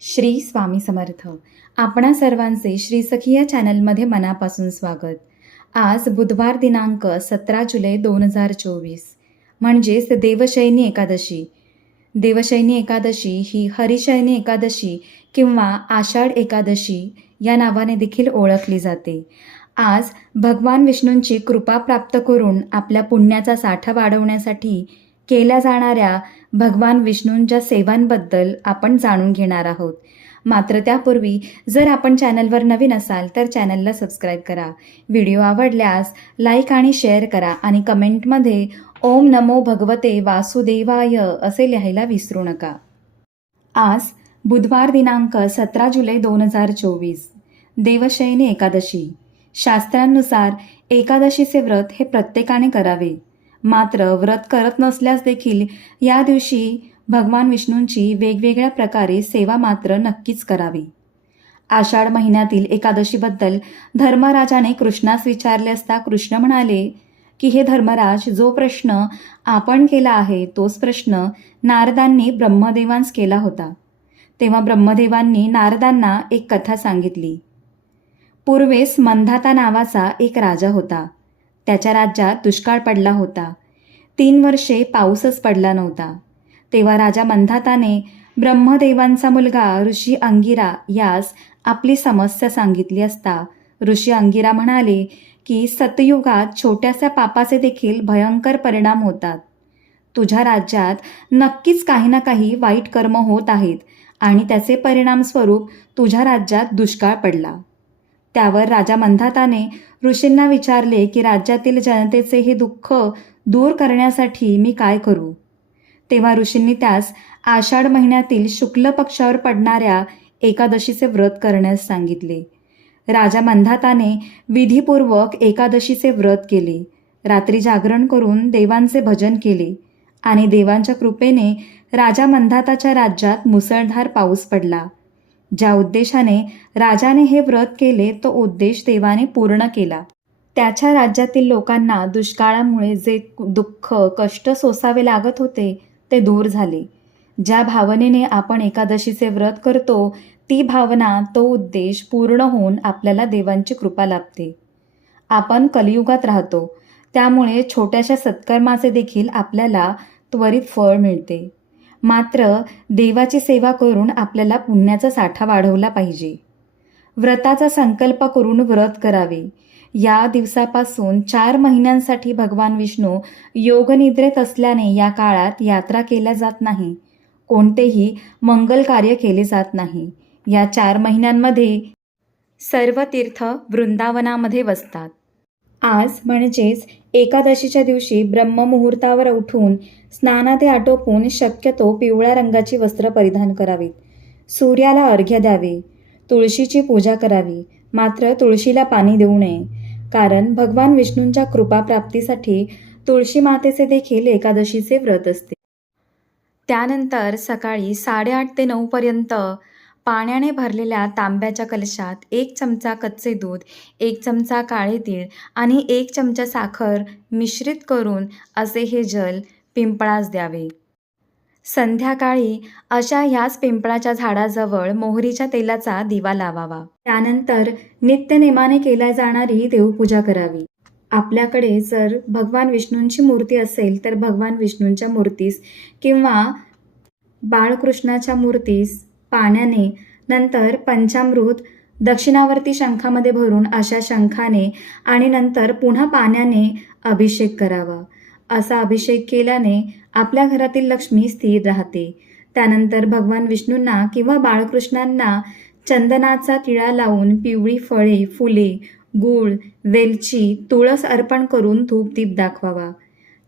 श्री स्वामी समर्थ. आपणा सर्वांचे श्री सखी या चॅनलमध्ये मनापासून स्वागत. आज बुधवार दिनांक सतरा जुलै दोन हजार चोवीस. म्हणजेच देवशयनी एकादशी. देवशयनी एकादशी ही हरिशयनी एकादशी किंवा आषाढ एकादशी या नावाने देखील ओळखली जाते. आज भगवान विष्णूंची कृपा प्राप्त करून आपल्या पुण्याचा साठा वाढवण्यासाठी केल्या जाणाऱ्या भगवान विष्णूंच्या सेवांबद्दल आपण जाणून घेणार आहोत. मात्र त्यापूर्वी जर आपण चॅनलवर नवीन असाल तर चॅनलला सबस्क्राईब करा. व्हिडिओ आवडल्यास लाईक आणि शेअर करा आणि कमेंटमध्ये ओम नमो भगवते वासुदेवाय असे लिहायला विसरू नका. आज बुधवार दिनांक सतरा जुलै दोन हजार चोवीस देवशयनी एकादशी. शास्त्रांनुसार एकादशीचे व्रत हे प्रत्येकाने करावे. मात्र व्रत करत नसल्यास देखील या दिवशी भगवान विष्णूंची वेगवेगळ्या प्रकारे सेवा मात्र नक्कीच करावी. आषाढ महिन्यातील एकादशीबद्दल धर्मराजाने कृष्णास विचारले असता कृष्ण म्हणाले की हे धर्मराज जो प्रश्न आपण केला आहे तोच प्रश्न नारदांनी ब्रह्मदेवांस केला होता. तेव्हा ब्रह्मदेवांनी नारदांना एक कथा सांगितली. पूर्वेस मंधाता नावाचा एक राजा होता. त्याच्या राज्यात दुष्काळ पडला होता. तीन वर्षे पाऊसच पडला नव्हता. तेव्हा राजा मंधाताने ब्रह्मदेवांचा मुलगा ऋषी अंगिरा यास आपली समस्या सांगितली असता ऋषी अंगिरा म्हणाले की सतयुगात छोट्याशा पापाचे देखील भयंकर परिणाम होतात. तुझ्या राज्यात नक्कीच काही ना काही वाईट कर्म होत आहेत आणि त्याचे परिणामस्वरूप तुझ्या राज्यात दुष्काळ पडला. त्यावर राजा मंधाताने ऋषींना विचारले की राज्यातील जनतेचे हे दुःख दूर करण्यासाठी मी काय करू? तेव्हा ऋषींनी त्यास आषाढ महिन्यातील शुक्ल पक्षावर पडणाऱ्या एकादशीचे व्रत करण्यास सांगितले. राजा मंधाताने विधीपूर्वक एकादशीचे व्रत केले. रात्री जागरण करून देवांचे भजन केले आणि देवांच्या कृपेने राजा मंधाताच्या राज्यात मुसळधार पाऊस पडला. ज्या उद्देशाने राजाने हे व्रत केले तो उद्देश देवाने पूर्ण केला. त्याच्या राज्यातील लोकांना दुष्काळामुळे जे दुःख कष्ट सोसावे लागत होते ते दूर झाले. ज्या भावनेने आपण एकादशीचे व्रत करतो ती भावना तो उद्देश पूर्ण होऊन आपल्याला देवांची कृपा लाभते. आपण कलियुगात राहतो त्यामुळे छोट्याशा सत्कर्माचे देखील आपल्याला त्वरित फळ मिळते. मात्र देवाची सेवा करून आपल्याला पुण्याचा साठा वाढवला पाहिजे. व्रताचा संकल्प करून व्रत करावे. या दिवसापासून चार महिन्यांसाठी भगवान विष्णू योगनिद्रेत असल्याने या काळात यात्रा केल्या जात नाही. कोणतेही मंगल कार्य केले जात नाही. या चार महिन्यांमध्ये सर्व तीर्थ वृंदावनामध्ये वसतात. आज म्हणजेच एकादशीच्या दिवशी ब्रह्ममुहूर्तावर उठून स्नानाते आटोपून शक्यतो पिवळ्या रंगाची वस्त्र परिधान करावीत. सूर्याला अर्घ्य द्यावे तुळशीची पूजा करावी मात्र तुळशीला पाणी देऊ नये. कारण भगवान विष्णूंच्या कृपाप्राप्तीसाठी तुळशी मातेचे देखील एकादशीचे व्रत असते. त्यानंतर सकाळी साडेआठ ते नऊपर्यंत पाण्याने भरलेल्या तांब्याच्या कलशात एक चमचा कच्चे दूध एक चमचा काळे तीळ आणि एक चमचा साखर मिश्रित करून असे हे जल पिंपळास द्यावे. संध्याकाळी अशा ह्याच पिंपळाच्या झाडाजवळ मोहरीच्या तेलाचा दिवा लावावा. त्यानंतर नित्यनेमाने केल्या जाणारी देवपूजा करावी. आपल्याकडे जर भगवान विष्णूंची मूर्ती असेल तर भगवान विष्णूंच्या मूर्तीस किंवा बाळकृष्णाच्या मूर्तीस पाण्याने नंतर पंचामृत दक्षिणावर्ती शंखामध्ये भरून अशा शंखाने आणि नंतर पुन्हा पाण्याने अभिषेक करावा. असा अभिषेक केल्याने आपल्या घरातील लक्ष्मी स्थिर राहते. त्यानंतर भगवान विष्णूंना किंवा बाळकृष्णांना चंदनाचा टिळा लावून पिवळी फळे फुले गूळ वेलची तुळस अर्पण करून धूप दीप दाखवावा.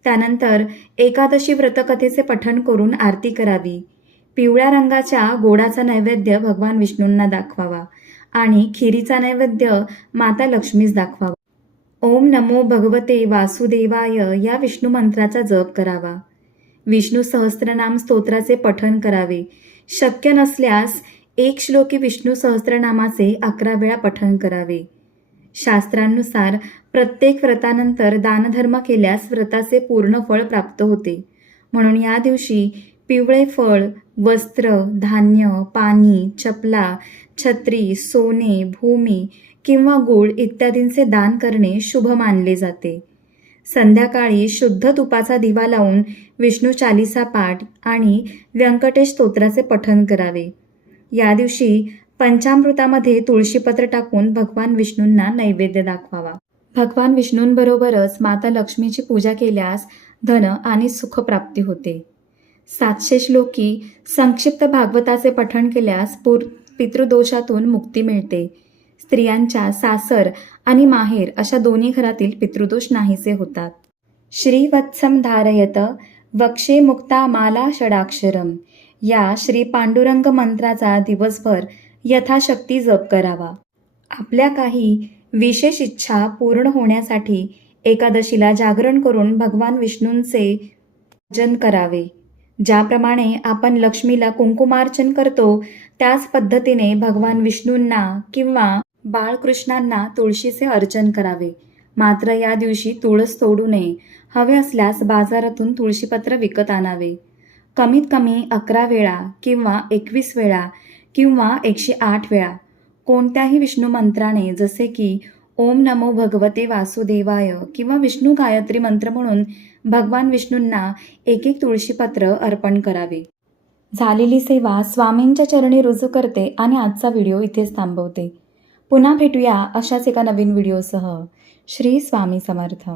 त्यानंतर एकादशी व्रतकथेचे पठण करून आरती करावी. पिवळ्या रंगाच्या गोडाचा नैवेद्य भगवान विष्णूंना दाखवावा आणि खिरीचा नैवेद्य माता लक्ष्मीस दाखवावा. ओम नमो भगवते वासुदेवाय या विष्णू मंत्राचा जप करावा. विष्णू सहस्त्रनाम स्तोत्राचे पठन करावे. शक्य नसल्यास एक श्लोकी विष्णू सहस्त्रनामाचे अकरा वेळा पठन करावे. शास्त्रांनुसार प्रत्येक व्रतानंतर दानधर्म केल्यास व्रताचे पूर्ण फळ प्राप्त होते. म्हणून या दिवशी पिवळे फळ वस्त्र धान्य पाणी चपला छत्री सोने भूमी किंवा गूळ इत्यादींचे दान करणे शुभ मानले जाते. संध्याकाळी शुद्ध तुपाचा दिवा लावून विष्णू चालिसा पाठ आणि व्यंकटेश स्तोत्राचे पठन करावे. या दिवशी पंचामृतामध्ये तुळशीपत्र टाकून भगवान विष्णूंना नैवेद्य दाखवावा. भगवान विष्णूंबरोबरच माता लक्ष्मीची पूजा केल्यास धन आणि सुखप्राप्ती होते. सातशे श्लोकी संक्षिप्त भागवताचे पठण केल्यास पूर पितृदोषातून मुक्ती मिळते. स्त्रियांच्या सासर आणि माहेर अशा दोन्ही घरातील पितृदोष नाहीसे होतात. श्रीवत्सम धारयत वक्षे मुक्ता माला षडाक्षरम. या श्री पांडुरंग मंत्राचा दिवसभर यथाशक्ती जप करावा. आपल्या काही विशेष इच्छा पूर्ण होण्यासाठी एकादशीला जागरण करून भगवान विष्णूंचे पूजन करावे. ज्याप्रमाणे आपण लक्ष्मीला कुंकुमार्चन करतो त्याच पद्धतीने भगवान विष्णूंना किंवा बाळकृष्णांना तुळशीचे अर्चन करावे. मात्र या दिवशी तुळस तोडू नये हवे असल्यास बाजारातून तुळशीपत्र विकत आणावे. कमीत कमी अकरा वेळा किंवा एकवीस वेळा किंवा एकशे आठ वेळा. कोणत्याही विष्णू मंत्राने जसे की ओम नमो भगवते वासुदेवाय किंवा विष्णू गायत्री मंत्र म्हणून भगवान विष्णूंना एक एक तुळशीपत्र अर्पण करावे. झालेली सेवा स्वामींच्या चरणी रुजू करते आणि आजचा व्हिडिओ इथेच थांबवते. पुन्हा भेटूया अशाच एका नवीन व्हिडिओसह. श्री स्वामी समर्थ.